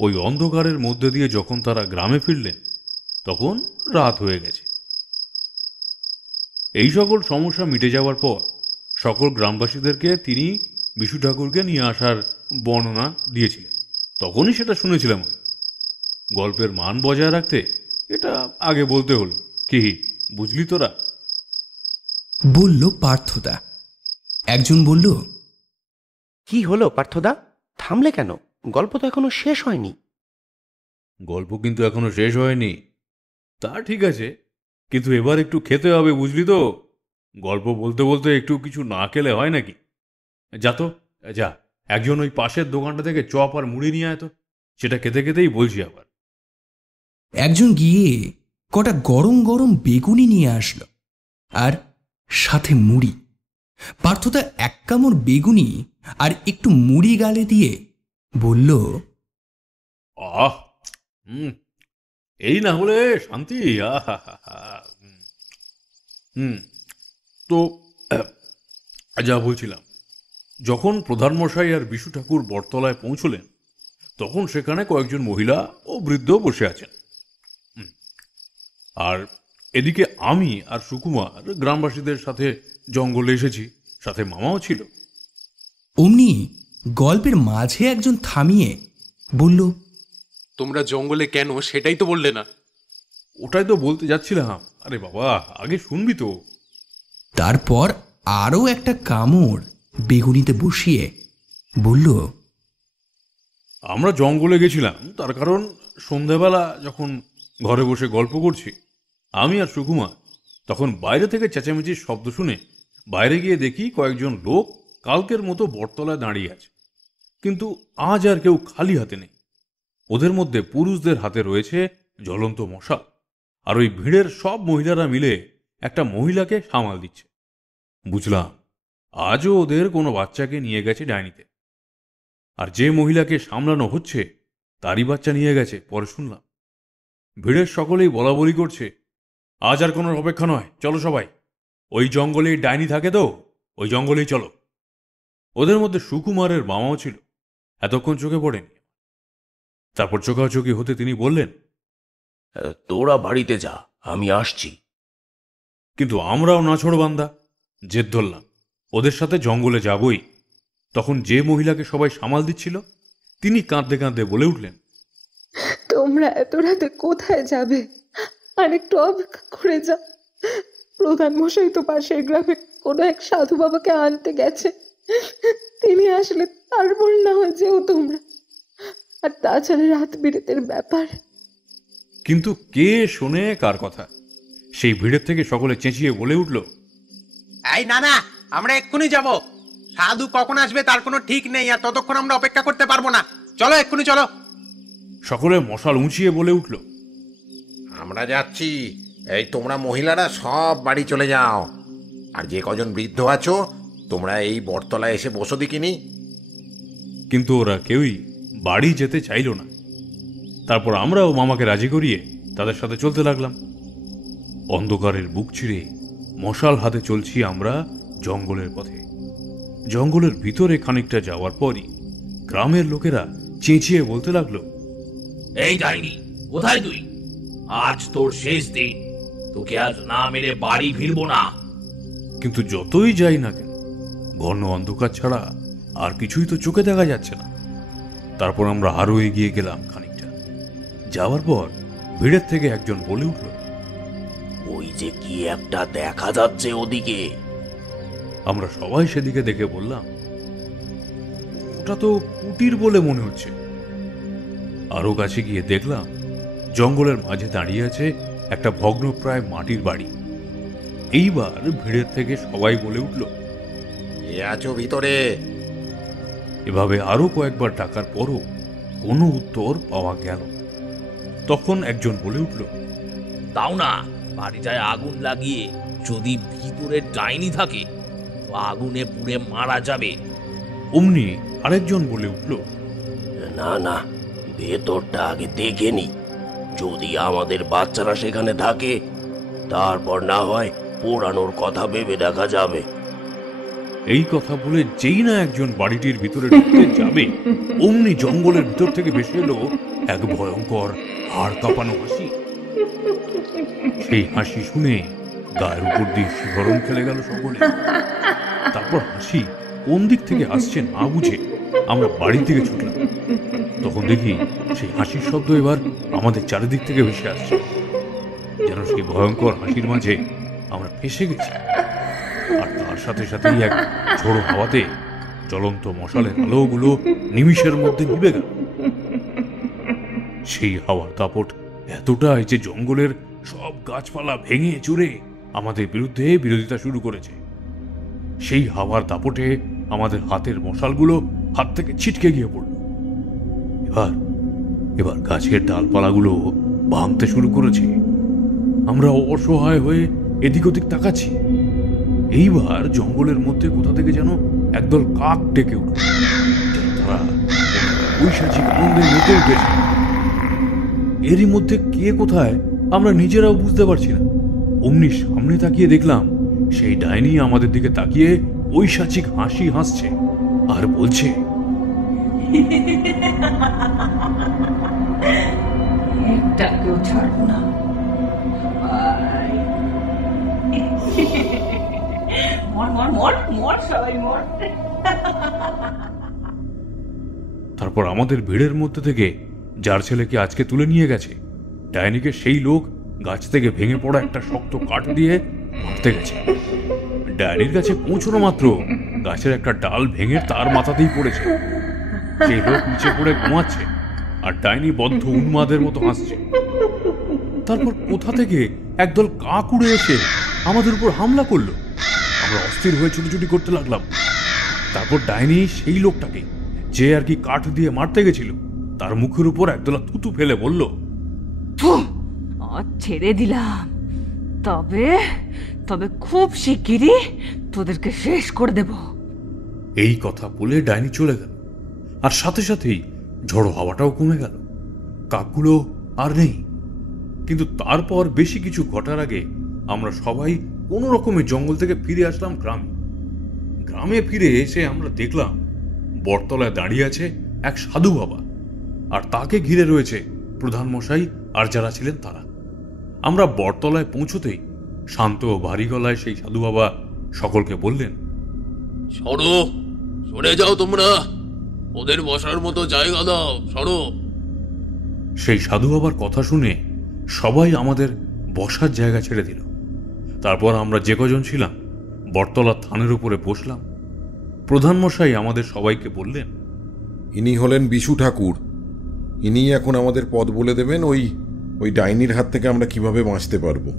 ওই অন্ধকারের মধ্যে দিয়ে যখন তারা গ্রামে ফিরলেন তখন রাত হয়ে গেছে। এই সকল সমস্যা মিটে যাওয়ার পর সকল গ্রামবাসীদেরকে তিনি বিশু ঠাকুরকে নিয়ে আসার বর্ণনা দিয়েছিলেন। তখনই সেটা শুনেছিলাম। গল্পের মান বজায় রাখতে এটা আগে বলতে হলো। কি বুঝলি তোরা? বলল পার্থদা। একজন বলল, কি হলো পার্থদা, থামলে কেন? গল্প তো এখনো শেষ হয়নি। গল্প কিন্তু এখনো শেষ হয়নি। তা ঠিক আছে, কিন্তু এবার একটু খেতে হবে, বুঝলি তো? গল্প বলতে বলতে একটু কিছু না খেলে হয় নাকি? যা তো, যা একজন ওই পাশের দোকানটা থেকে চপ আর মুড়ি নিয়ে আয় তো, সেটা খেতে খেতেই বলছি আবার। একজন গিয়ে কটা গরম গরম বেগুনি নিয়ে আসলো আর সাথে মুড়ি। পার্থদা এক কামড় বেগুনি আর একটু মুড়ি গালে দিয়ে বলল, আহ, এই না হলে শান্তি। তো যা বলছিলাম, যখন প্রধানমশাই আর বিশু ঠাকুর বটতলায় পৌঁছলেন তখন সেখানে কয়েকজন মহিলা ও বৃদ্ধ বসে আছেন। আর এদিকে আমি আর সুকুমার গ্রামবাসীদের সাথে জঙ্গলে এসেছি, সাথে মামাও ছিল। অমনি গল্পের মাঝে একজন থামিয়ে বলল, তোমরা জঙ্গলে কেন সেটাই তো বললে না। ওটাই তো বলতে যাচ্ছিলাম। আরে বাবা, আগে শুনবি তো। তারপর আরও একটা কামড় বেগুনিতে বসিয়ে বলল, আমরা জঙ্গলে গেছিলাম তার কারণ সন্ধ্যাবেলা যখন ঘরে বসে গল্প করছি আমি আর সুকুমার, তখন বাইরে থেকে চেঁচামেচির শব্দ শুনে বাইরে গিয়ে দেখি কয়েকজন লোক কালকের মতো বটতলায় দাঁড়িয়ে আছে, কিন্তু আজ আর কেউ খালি হাতে নেই। ওদের মধ্যে পুরুষদের হাতে রয়েছে জ্বলন্ত মশাল, আর ওই ভিড়ের সব মহিলারা মিলে একটা মহিলাকে সামাল দিচ্ছে। বুঝলাম আজও ওদের কোনো বাচ্চাকে নিয়ে গেছে ডাইনিতে, আর যে মহিলাকে সামলানো হচ্ছে তারই বাচ্চা নিয়ে গেছে পরে শুনলাম। ভিড়ের সকলেই বলা বলি করছে, আজ আর কোনো অপেক্ষা নয়, চলো সবাই, ওই জঙ্গলেই ডাইনি থাকে তো, ওই জঙ্গলেই চলো। ওদের মধ্যে সুকুমারের মামাও ছিল, এতক্ষণ চোখে পড়েনি। তারপর চোখাচোখি হতে তিনি বললেন, তোরা বাড়িতে যা, আমি আসছি। কিন্তু আমরাও নাছোড়বান্দা জেদ ধরলাম, ওদের সাথে জঙ্গলে যাবই। তখন যে মহিলাকে সবাই সামাল দিচ্ছিল তিনি কাঁদতে কাঁদতে বলে উঠলেন, তোমরা এত রাতে কোথায় যাবে? আর একটু অপেক্ষা করে যা। প্রধান মশাই তো পাশের গ্রামে কোনো এক সাধু বাবাকে আনতে গেছে, তিনি আসলে তারপর না হয় যেও তোমরা। আর তাছাড়া রাত বিরেতের ব্যাপার। কিন্তু কে শোনে কার কথা? সেই ভিড়ের থেকে সকলে চেঁচিয়ে বলে উঠল, এই না না, আমরা এক্ষুনি যাব। সাধু কখন আসবে তার কোনো ঠিক নেই, আর ততক্ষণ আমরা অপেক্ষা করতে পারবো না। চলো, এক্ষুনি চলো। সকলে মশাল উঁচিয়ে বলে উঠল, আমরা যাচ্ছি। এই তোমরা মহিলারা সব বাড়ি চলে যাও, আর যে কজন বৃদ্ধ আছো তোমরা এই বটতলায় এসে বসো দেখিনি। কিন্তু ওরা কেউই বাড়ি যেতে চাইল না। তারপর আমরাও মামাকে রাজি করিয়ে তাদের সাথে চলতে লাগলাম। অন্ধকারের বুক চিরে মশাল হাতে চলছি আমরা জঙ্গলের পথে। জঙ্গলের ভিতরে খানিকটা যাওয়ার পরই গ্রামের লোকেরা চেঁচিয়ে বলতে লাগলো, এই ডাইনি, কোথায় তুই? আজ তোর শেষ দিন, তোকে আজ না মেরে বাড়ি ফিরবো না। কিন্তু যতই যাই না কেন ঘন অন্ধকার ছাড়া আর কিছুই তো চোখে দেখা যাচ্ছে না। তারপর আমরা আরো এগিয়ে গেলাম খানিকটা। যাওয়ার পর ভিড়ের থেকে একজন বলে উঠল, ওই যে কি একটা দেখা যাচ্ছে ওদিকে। আমরা সবাই সেদিকে দেখে বললাম, ওটা তো কুটির বলে মনে হচ্ছে। আরো কাছে গিয়ে দেখলাম জঙ্গলের মাঝে দাঁড়িয়ে আছে একটা ভগ্নপ্রায় মাটির বাড়ি। এইবার ভিড়ের থেকে সবাই বলে উঠল, এ আছো ভিতরে। এভাবে আরো কয়েকবার ডাকার পরও কোনো উত্তর পাওয়া গেল। তখন একজন বলে উঠল, দাও না, বাড়িটায় আগুন লাগিয়ে যদি ভিতরে ডাইনি থাকে তো আগুনে পুড়ে মারা যাবে। অমনি আরেকজন বলে উঠল, না না, ভেতরটা আগে দেখে নি। যদি আমাদের বাচ্চারা সেখানে থাকে তারপর না হয় পোড়ানোর কথা ভেবে দেখা যাবে। এই কথা বলে যেই না একজন বাড়িটির ভিতরে ঢুকতে যাবে, অমনি জঙ্গলের ভিতর থেকে ভেসে এলো এক ভয়ঙ্কর হাড় কাঁপানো হাসি। সেই হাসি শুনে গায়ের উপর দিয়ে শিহরণ খেলে গেল সকলে। তারপর হাসি কোন দিক থেকে আসছে না বুঝে আমরা বাড়ি থেকে ছুটলাম। তখন দেখি সেই হাসির শব্দ এবার আমাদের চারিদিক থেকে ভেসে আসছে, যেন সেই ভয়ঙ্কর হাসির মাঝে আমরা ফেসে গেছি। আর তার সাথে সাথেই এক ঝোড়ো হাওয়াতে জ্বলন্ত মশালের আলোগুলো নিমিষের মধ্যে নিভে গেল। সেই হাওয়ার দাপট এতটাই যে জঙ্গলের সব গাছপালা ভেঙে চুরে আমাদের বিরুদ্ধে বিরোধিতা শুরু করেছে। সেই হাওয়ার দাপটে আমাদের হাতের মশালগুলো হাত থেকে ছিটকে গিয়ে পড়ল। এবার গাছের ডালপালাগুলো ভাঙতে শুরু করেছে। আমরা অসহায় হয়ে এদিক ওদিক তাকাচ্ছি। এইবার জঙ্গলের মধ্যে কোথা থেকে যেন একদল কাক ডেকে উঠল। তারা ঐশাচিক আনন্দে মেতে উঠেছে। এরই মধ্যে কে কোথায় আমরা নিজেরাও বুঝতে পারছি না। অমনি সামনে তাকিয়ে দেখলাম সেই ডাইনি আমাদের দিকে তাকিয়ে ঐশাচিক হাসি হাসছে আর বলছে, একটাকেও ছাড়বো না। তারপর আমাদের ভিড়ের মধ্যে থেকে যার ছেলেকে আজকে তুলে নিয়ে গেছে ডাইনিকে সেই লোক গাছ থেকে ভেঙে পড়া একটা শক্ত কাঠ দিয়ে মারতে গেছে। ডাইনির কাছে পৌঁছানো মাত্র গাছের একটা ডাল ভেঙে তার মাথাতেই পড়েছে। সেই লোক নিচে পড়ে ঘুমাচ্ছে আর ডাইনি বদ্ধ উন্মাদের মতো হাসছে। তারপর কোথা থেকে একদল কাক উড়ে এসে আমাদের উপর হামলা করলো। আমরা অস্থির হয়ে ছুটোছুটি করতে লাগলাম। তারপর ডাইনি সেই লোকটাকে, যে আর কি কাঠ দিয়ে মারতে গেছিল, তার মুখের উপর একদলা থুতু ফেলে বলল, ছেড়ে দিলাম, তবে তবে খুব শিগগিরই তোদেরকে শেষ করে দেব। এই কথা বলে ডাইনি চলে গেল। আর সাথে সাথেই ঝড়ো হাওয়াটাও কমে গেল, কাকগুলো আর নেই। কিন্তু তারপর বেশি কিছু ঘটার আগে আমরা সবাই কোনো রকমে জঙ্গল থেকে ফিরে আসলাম গ্রামে। গ্রামে ফিরে এসে আমরা দেখলাম বটতলায় দাঁড়িয়ে আছে এক সাধু বাবা, আর তাকে ঘিরে রয়েছে প্রধান মশাই আর যারা ছিলেন তারা। আমরা বটতলায় পৌঁছতেই শান্ত ও ভারী গলায় সেই সাধু বাবা সকলকে বললেন, সরো, সরে যাও তোমরা, ওদের বসার মতো জায়গা দাও, সরো। সেই সাধু বাবার কথা শুনে সবাই আমাদের বসার জায়গা ছেড়ে দিল। তারপর আমরা যে কজন ছিলাম বটতলার থানের উপরে বসলাম। প্রধান মশাই আমাদের সবাইকে বললেন, ইনি হলেন বিশু ঠাকুর। ইনি এখন আমাদের পথ বলে দেবেন ওই ডাইনির হাত থেকে আমরা কিভাবে বাঁচতে পারবো।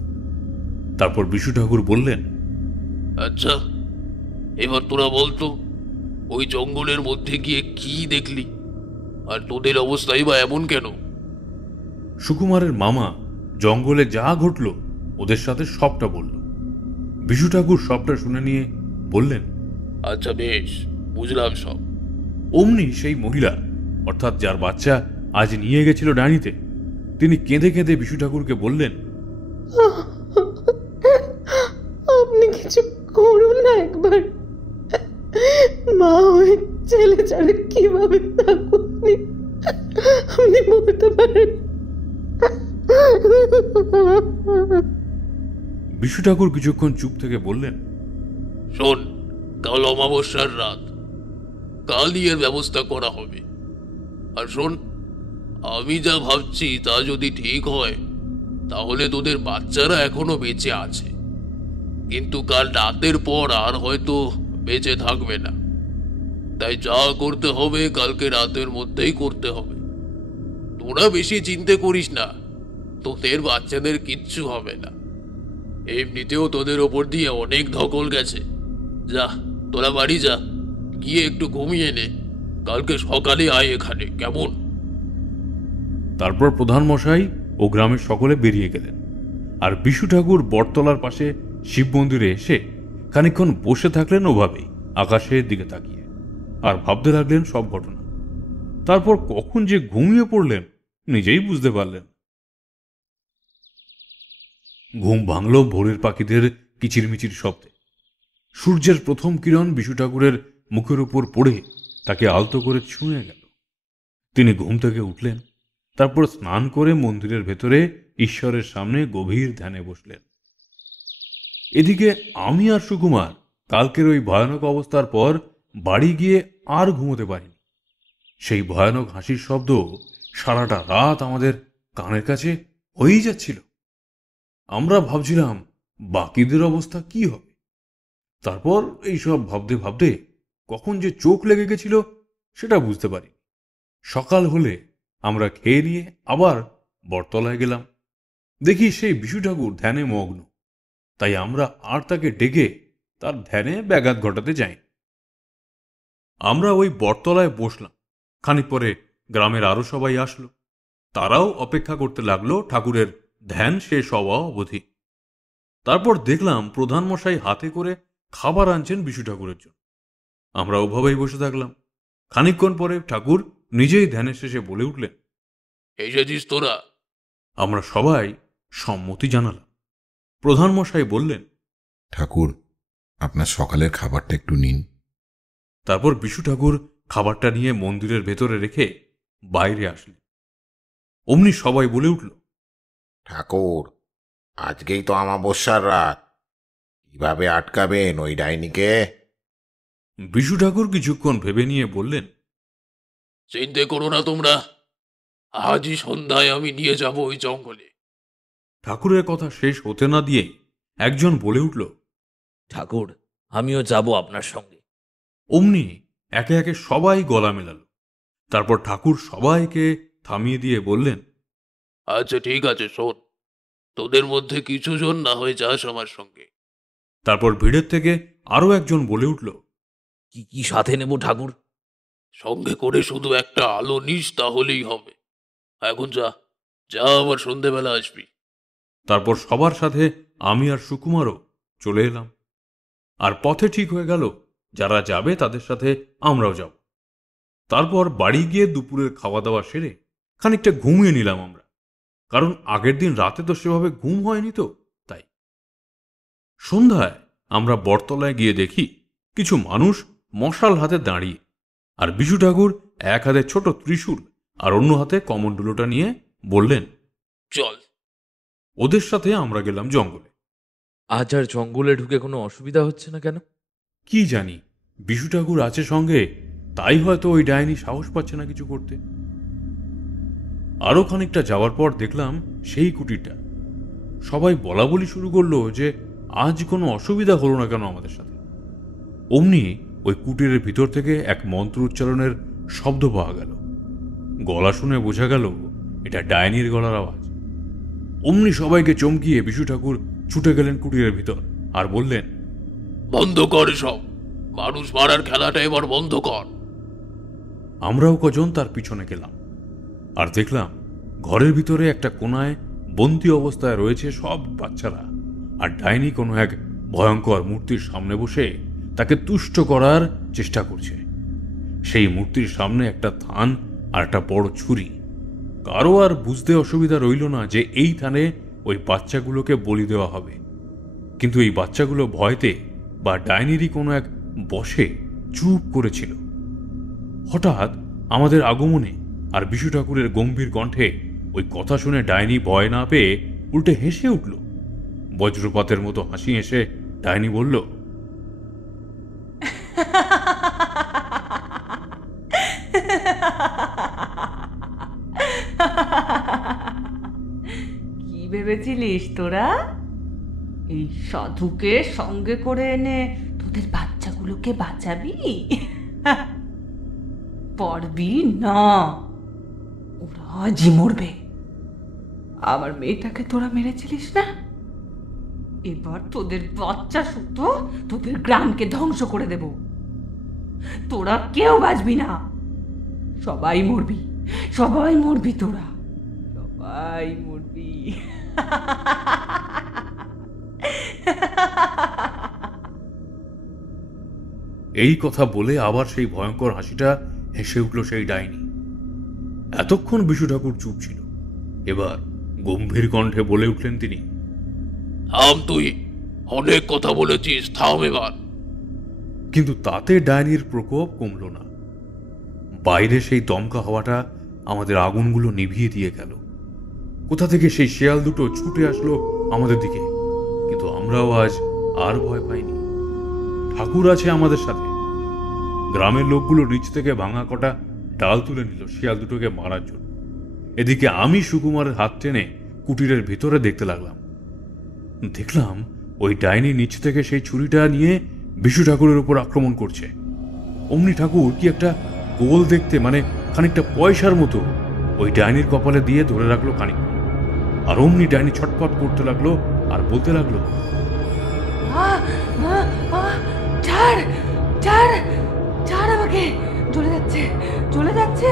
তারপর বিশু ঠাকুর বললেন, আচ্ছা, এবার তোরা বলতো ওই জঙ্গলের মধ্যে গিয়ে কি দেখলি, আর তোদের অবস্থাই বা এমন কেন? সুকুমারের মামা জঙ্গলে যা ঘটল ওদের সাথে সবটা বলল। বিশু ঠাকুর সবটা শুনে নিয়ে বললেন, আচ্ছা বেশ, বুঝলাম সব। অমনি সেই মহিলা, অর্থাৎ যার বাচ্চা আজ নিয়ে গেছিল ডাইনিতে, তিনি কেঁদে কেঁদে বিশু ঠাকুরকে বললেন, আপনি কিছু করুন না একবার। মা ওই ছেলে ছাড়া কিভাবে থাকুন আপনি বলতে পারেন। বিশু ঠাকুর কিছুক্ষণ চুপ থেকে বললেন, শোন, কাল অমাবস্যার রাত, কালই এর ব্যবস্থা করা হবে। আর শোন, আমি যা ভাবছি তা যদি ঠিক হয় তাহলে তোদের বাচ্চারা এখনো বেঁচে আছে, কিন্তু কাল রাতের পর আর হয়তো বেঁচে থাকবে না। তাই যা করতে হবে কালকে রাতের মধ্যেই করতে হবে। তোরা বেশি চিন্তা করিস না, তোদের বাচ্চাদের কিচ্ছু হবে না। এমনিতেও তোদের ওপর দিয়ে অনেক ধকল গেছে। যা, তোরা বাড়ি যা, গিয়ে একটু ঘুমিয়ে নে, কালকে সকালে আয় এখানে, কেমন? তারপর প্রধান মশাই ও গ্রামের সকলে বেরিয়ে গেলেন। আর বিশু ঠাকুর বটতলার পাশে শিব মন্দিরে এসে খানিকক্ষণ বসে থাকলেন ওভাবেই আকাশের দিকে তাকিয়ে, আর ভাবতে লাগলেন সব ঘটনা। তারপর কখন যে ঘুমিয়ে পড়লেন নিজেই বুঝতে পারলেন। ঘুম ভাঙল ভোরের পাখিদের কিচিরমিচির শব্দে। সূর্যের প্রথম কিরণ বিশু ঠাকুরের মুখের উপর পড়ে তাকে আলতো করে ছুঁয়ে গেল। তিনি ঘুম থেকে উঠলেন, তারপর স্নান করে মন্দিরের ভেতরে ঈশ্বরের সামনে গভীর ধ্যানে বসলেন। এদিকে আমি আর সুকুমার কালকের ওই ভয়ানক অবস্থার পর বাড়ি গিয়ে আর ঘুমোতে পারিনি। সেই ভয়ানক হাসির শব্দ সারাটা রাত আমাদের কানের কাছে হয়েই যাচ্ছিল। আমরা ভাবছিলাম বাকিদের অবস্থা কি হবে। তারপর এইসব ভাবতে ভাবতে কখন যে চোখ লেগে গেছিল সেটা বুঝতে পারি। সকাল হলে আমরা খেয়ে নিয়ে আবার বটতলায় গেলাম। দেখি সেই বিশু ঠাকুর ধ্যানে মগ্ন, তাই আমরা আর তাকে ডেকে তার ধ্যানে ব্যাঘাত ঘটাতে যাই। আমরা ওই বটতলায় বসলাম। খানিক পরে গ্রামের আরো সবাই আসলো। তারাও অপেক্ষা করতে লাগলো ঠাকুরের ধ্যান শেষ হওয়া অবধি। তারপর দেখলাম প্রধান মশাই হাতে করে খাবার আনছেন বিশু ঠাকুরের জন্য। আমরা ওভাবেই বসে থাকলাম। খানিকক্ষণ পরে ঠাকুর নিজেই ধ্যানের শেষে বলে উঠলেন, এসেছিস তোরা? আমরা সবাই সম্মতি জানালাম। প্রধান মশাই বললেন, ঠাকুর, আপনার সকালের খাবারটা একটু নিন। তারপর বিশু ঠাকুর খাবারটা নিয়ে মন্দিরের ভেতরে রেখে বাইরে আসলেন। অমনি সবাই বলে উঠল, ঠাকুর, আজকেই তো অমাবস্যার রাত, কিভাবে আটকাবেন ওই ডাইনিকে? বিশু ঠাকুর কিছুক্ষণ ভেবে নিয়ে বললেন, চিন্তা করো না তোমরা, আজই সন্ধ্যায় আমি নিয়ে যাব ওই জঙ্গলে। ঠাকুরের কথা শেষ হতে না দিয়ে একজন বলে উঠল, ঠাকুর, আমিও যাব আপনার সঙ্গে। অমনি একে একে সবাই গলা মেলাল। তারপর ঠাকুর সবাইকে থামিয়ে দিয়ে বললেন, আচ্ছা ঠিক আছে, শোন, তোদের মধ্যে কিছু জন না হয়ে যাস আমার সঙ্গে। তারপর ভিড়ের থেকে আরো একজন বলে উঠল, কি কি সাথে নেব ঠাকুর? সঙ্গে করে শুধু একটা আলো নিস, তাহলেই হবে। এখন যা যা, আবার সন্ধেবেলা আসবি। তারপর সবার সাথে আমি আর সুকুমারও চলে এলাম। আর পথে ঠিক হয়ে গেল যারা যাবে তাদের সাথে আমরাও যাব। তারপর বাড়ি গিয়ে দুপুরের খাওয়া দাওয়া সেরে খানিকটা ঘুমিয়ে নিলাম আমরা, কারণ আগের দিন রাতে তো সেভাবে ঘুম হয়নি তো, তাই। সন্ধ্যায় আমরা বটতলায় গিয়ে দেখি কিছু মানুষ মশাল হাতে দাঁড়িয়ে, আর বিশু ঠাকুর এক হাতে ছোট ত্রিশূল আর অন্য হাতে কমণ্ডলুটা নিয়ে বললেন, চল। ওদের সাথে আমরা গেলাম জঙ্গলে। আজ আর জঙ্গলে ঢুকে কোনো অসুবিধা হচ্ছে না কেন? কি জানি, বিশু ঠাকুর আছে সঙ্গে, তাই হয়তো ওই ডাইনি সাহস পাচ্ছে না কিছু করতে। আরো খানিকটা যাওয়ার পর দেখলাম সেই কুটিরটা। সবাই বলা বলি শুরু করলো যে আজ কোনো অসুবিধা হলো না কেন আমাদের সাথে। অমনি ওই কুটিরের ভিতর থেকে এক মন্ত্র উচ্চারণের শব্দ পাওয়া গেল। গলা শুনে বোঝা গেল এটা ডাইনির গলার আওয়াজ। অমনি সবাইকে চমকিয়ে বিশু ঠাকুর ছুটে গেলেন কুটিরের ভিতর আর বললেন, বন্ধ কর সব, মানুষ মারার খেলাটা এবার বন্ধ কর। আমরাও কজন তার পিছনে গেলাম আর দেখলাম ঘরের ভিতরে একটা কোনায় বন্দি অবস্থায় রয়েছে সব বাচ্চারা, আর ডাইনি কোনো এক ভয়ঙ্কর মূর্তির সামনে বসে তাকে তুষ্ট করার চেষ্টা করছে। সেই মূর্তির সামনে একটা থান আর একটা বড় ছুরি। কারো আর বুঝতে অসুবিধা রইল না যে এই থানে ওই বাচ্চাগুলোকে বলি দেওয়া হবে। কিন্তু এই বাচ্চাগুলো ভয়তে বা ডাইনিরই কোনো এক বশে চুপ করেছিল। হঠাৎ আমাদের আগমনে আর বিশু ঠাকুরের গম্ভীর কণ্ঠে ওই কথা শুনে ডাইনি ভয় না পেয়ে উল্টে হেসে উঠল। বজ্রপাতের মতো হাসি হেসে ডাইনি বলল, কি ভেবেছিলিস তোরা? এই সাধুকে সঙ্গে করে এনে তোদের বাচ্চাগুলোকে বাঁচাবি? পারবি না, ওরা আজই মরবে। আমার মেয়েটাকে তোরা মেরেছিলিস না, এবার তোদের বাচ্চা শুধু তোদের গ্রামকে ধ্বংস করে দেব। তোরা কেউ বাঁচবি না, সবাই মরবি, সবাই মরবি, তোরা সবাই মরবি। এই কথা বলে আবার সেই ভয়ঙ্কর হাসিটা হেসে উঠল সেই ডাইনি। এতক্ষণ বিশু ঠাকুর চুপ ছিল, এবার গম্ভীর কণ্ঠে বলে উঠলেন তিনি, থাম, তুই অনেক কথা বলেছিস, থাম এবার। কিন্তু তাতে ডাইনির প্রকোপ কমল না। বাইরে সেই দমকা হওয়াটা আমাদের আগুনগুলো নিভিয়ে দিয়ে গেল। কোথা থেকে সেই শেয়াল দুটো ছুটে আসলো আমাদের দিকে, কিন্তু আমরাও আজ আর ভয় পাইনি। ঠাকুর আছে আমাদের সাথে। গ্রামের লোকগুলো নিচ থেকে ভাঙা কটা ডাল তুলে নিল শিয়াল দুটোকে মারার জন্য। এদিকে আমি সুকুমারের হাত টেনে কুটিরের ভিতরে দেখতে লাগলাম। দেখলাম ওই ডাইনি নিচ থেকে সেই ছুরিটা নিয়ে বিশু ঠাকুরের উপর আক্রমণ করছে। অমনি ঠাকুর কি একটা গোল দেখতে, মানে খানিকটা পয়সার মতো, ওই ডাইনির কপালে দিয়ে ধরে রাখলো খানিক। আর অমনি ডাইনি ছটফট করতে লাগলো আর বলতে লাগলো, ছাড় ছাড় ছাড়, আমাকে জ্বলে যাচ্ছে, জ্বলে যাচ্ছে,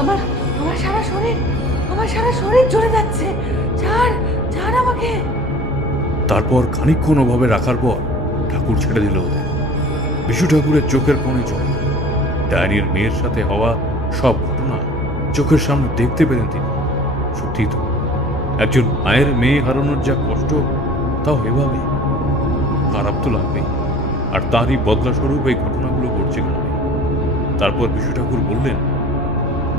আমার আমার সারা শরীর জ্বলে যাচ্ছে, ছাড় ছাড় আমাকে। তারপর খানিকক্ষণ ওভাবে রাখার পর ঠাকুর ছেড়ে দিল ওদের। বিশু ঠাকুরের চোখের কোণে জল। ডাইনির মেয়ের সাথে হওয়া সব ঘটনা চোখের সামনে দেখতে পেলেন তিনি। সত্যি তো, একজন মায়ের মেয়ে হারানোর যা কষ্ট, তাও এভাবে খারাপ তো লাগবেই। আর তারই বদলা স্বরূপ এই ঘটনাগুলো ঘটছে গ্রামে। তারপর বিশু ঠাকুর বললেন,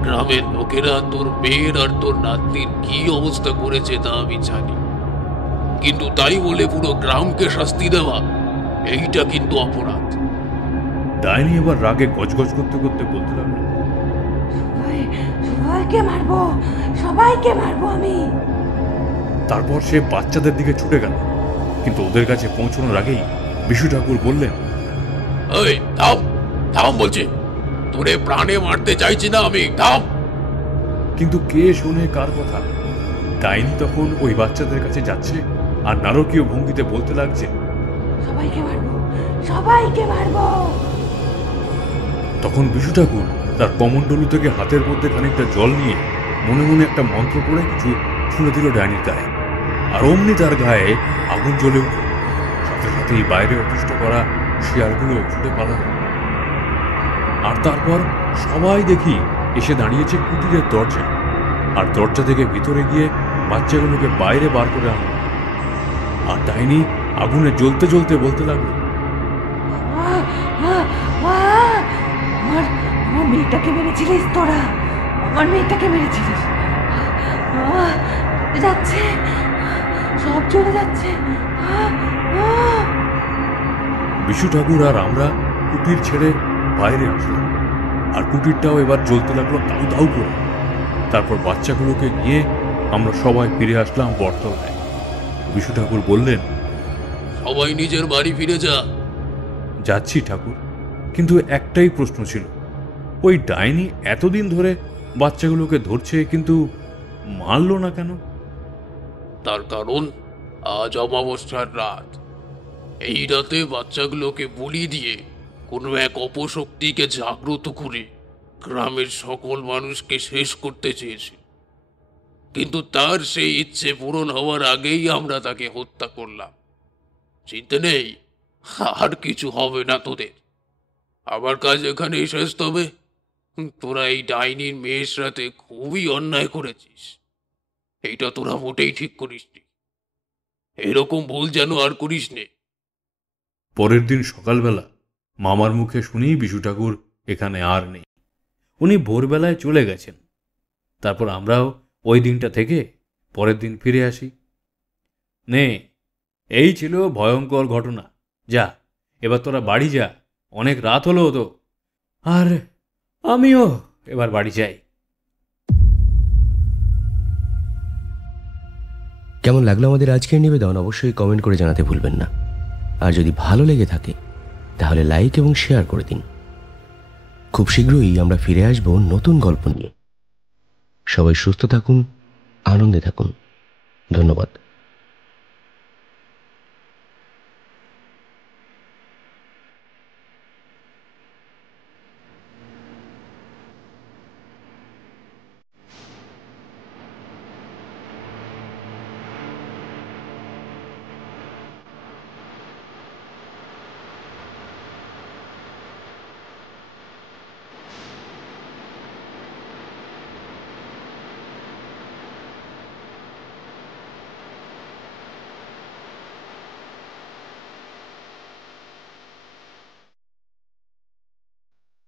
গ্রামের লোকেরা তোর মেয়ের আর তোর নাতনির কি অবস্থা করেছে তা আমি জানি, কিন্তু তাই বলে পুরো গ্রামকে শাস্তি দেওয়া, এইটা কিন্তু অপরাধ। ডাইনি এবার রাগে গজগজ করতে করতে বলতে লাগলো, সবাইকে মারবো আমি। তারপর সে বাচ্চাদের দিকে ছুটে গেল, কিন্তু ওদের কাছে পৌঁছানোর আগেই বিশু ঠাকুর বললেন, এই থাম, থাম বলছি, তোরে প্রাণে মারতে চাইছি না আমি, থাম। কিন্তু কে শোনে কার কথা? ডাইনি তখন ওই বাচ্চাদের কাছে যাচ্ছে আর নারকীয় ভঙ্গিতে বলতে লাগছে, সবাইকে মারবো, সবাইকে মারবো। তখন বিশু ঠাকুর তার কমণ্ডলু থেকে হাতের মধ্যে খানিকটা জল নিয়ে মনে মনে একটা মন্ত্র করে কিছু ছুঁড়ে দিল ডাইনির গায়ে। আর অমনি তার গায়ে আগুন জ্বলে উঠল। সাথে সাথেই বাইরে অতিষ্ঠ করা শিয়ালগুলো ছুটে পালাল। আর তারপর সবাই দেখি এসে দাঁড়িয়েছে কুটিরের দরজা, আর দরজা থেকে ভিতরে গিয়ে বাচ্চাগুলোকে বাইরে বার করে আনল। আর ডাইনি আগুনে জ্বলতে জ্বলতে বলতে লাগলো, আমার মেয়েটাকে মেরেছিলিস তোরা, আমার মেয়েটাকে মেরেছিলিস, যাচ্ছে, সব চলে যাচ্ছে। বিশু ঠাকুর আর আমরা কুটির ছেড়ে বাইরে আসলাম, আর কুটিরটাও এবার জ্বলতে লাগলো দাউ দাউ করে। তারপর বাচ্চাগুলোকে নিয়ে আমরা সবাই ফিরে আসলাম বটতলায়। বিশু ঠাকুর বললেন, সবাই নিজের বাড়ি ফিরে যা। যাচ্ছি ঠাকুর, কিন্তু একটাই প্রশ্ন ছিল, ওই ডাইনি এতদিন ধরে বাচ্চাগুলোকে ধরছে কিন্তু মারল না কেন? তার কারণ আজ অমাবস্যার রাত। এই রাতে বাচ্চাগুলোকে বলি দিয়ে কোনো এক অপশক্তিকে জাগ্রত করে গ্রামের সকল মানুষকে শেষ করতে চেয়েছিল, কিন্তু তার সেই ইচ্ছে পূরণ হওয়ার আগেই আমরা তাকে হত্যা করলাম। চিন্তা নেই, আর কিছু হবে না তোদের। আমার কাজ এখানেই শেষ। তবে তোরা এই ডাইনির মেয়ের সাথে খুবই অন্যায় করেছিস, এইটা তোরা মোটেই ঠিক করিসনি। এরকম ভুল যেন আর করিস নে। পরের দিন সকালবেলা মামার মুখে শুনেই বিশু ঠাকুর এখানে আর নেই। উনি ভোরবেলায় চলে গেছেন। তারপর আমরাও ওই দিনটা থেকে পরের দিন ফিরে আসি। নে, এই ছিল ভয়ঙ্কর ঘটনা। যা, এবার তোরা বাড়ি যা, অনেক রাত হলো তো। আর আমিও এবার বাড়ি যাই। কেমন লাগলো আমাদের আজকের নিবেদন অবশ্যই কমেন্ট করে জানাতে ভুলবেন না। আর যদি ভালো লেগে থাকে তাহলে লাইক এবং শেয়ার করে দিন। খুব শীঘ্রই আমরা ফিরে আসব নতুন গল্প নিয়ে। সবাই সুস্থ থাকুন, আনন্দে থাকুন। ধন্যবাদ।